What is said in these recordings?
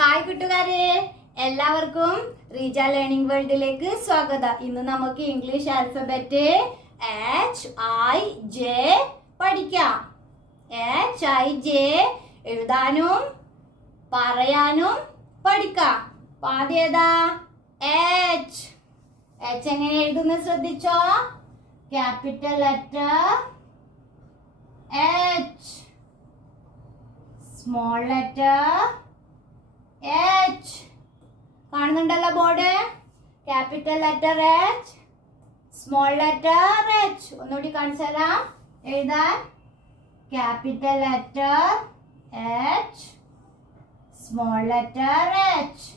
Hi കൂട്ടുകാരെ. എല്ലാവർക്കും Reeja learning വേൾഡിലേക്ക് സ്വാഗതം. ഇന്ന് നമുക്ക് English alphabet H I J പഠിക്കാം. എച്ച് ഐ ജെ എഴുതാനും പറയാനും പഠിക്കാം. ആദ്യം ഏതാ? എച്ച് എച്ച് എങ്ങനെ എഴുതുന്നത് ശ്രദ്ധിച്ചോ? Capital letter H small letter H കാണുന്നുണ്ടല്ലോ board? Capital letter H small letter H ഒന്നുകൂടി കാണിച്ചു തരാം. എഴുതാൻ. Capital letter H small letter H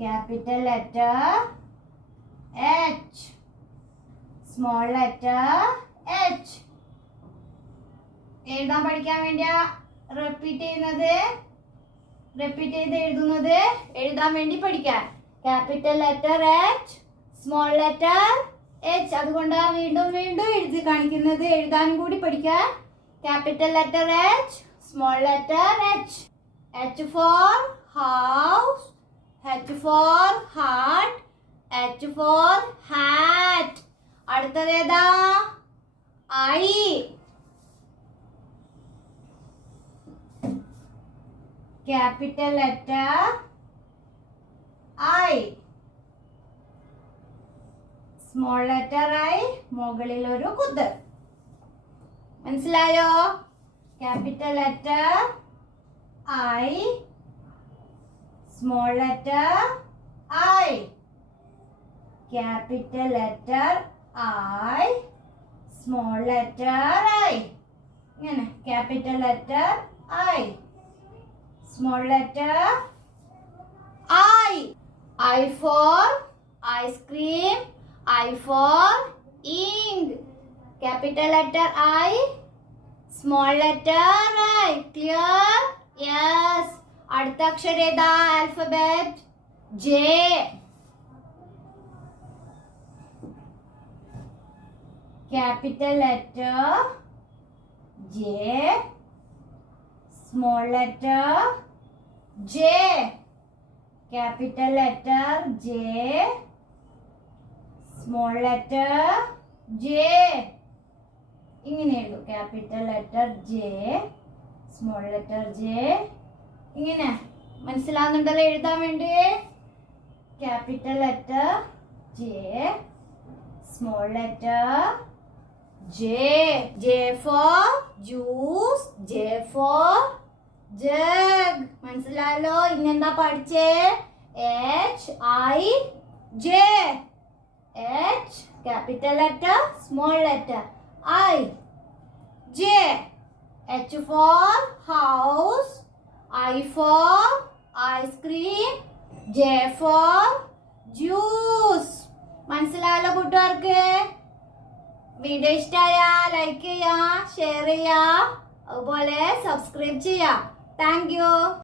capital letter H small letter H എഴുതാൻ പഠിക്കാൻ വേണ്ടിയാ റിപ്പീറ്റ് ചെയ്യുന്നത്? റിപ്പീറ്റ് ചെയ്ത് എഴുതുന്നത് എഴുതാൻ വേണ്ടി പഠിക്കാൻ. Capital letter H small letter H അതുകൊണ്ടാണ് വീണ്ടും വീണ്ടും എഴുതി കാണിക്കുന്നത് എഴുതാൻ കൂടി പഠിക്കാൻ. Capital letter H small letter H H for house H for heart H for hat അടുത്തത് ഏതാ? I capital letter I small letter I മുകളിൽ ഒരു കുത്ത്. മനസ്സിലായോ? Capital letter I small letter I capital letter I small letter I ഇങ്ങനെ. Capital letter I small letter I. I for ice cream. I for ink Capital letter I. Small letter I. Clear? Yes. अर्थाक्षर the alphabet j capital letter J, small letter J. Capital letter J. Small letter J. ഇങ്ങനെ എഴുതും. Capital letter J small letter J ഇങ്ങനെ. മനസ്സിലാകുന്നുണ്ടല്ലോ എഴുതാൻ വേണ്ടി? Capital letter J small letter J J for juice J for jug. മനസ്സിലായല്ലോ? ഇന്നെന്താ പഠിച്ചേ? H I J H capital letter small letter I J H for house I for ice cream J for juice മനസ്സിലായല്ലോ കൂട്ടുകാർക്ക്? Video ഇഷ്ടമായ like ചെയ്യുക share ചെയ്യുക അതുപോലെ subscribe ചെയ്യുക Thank you.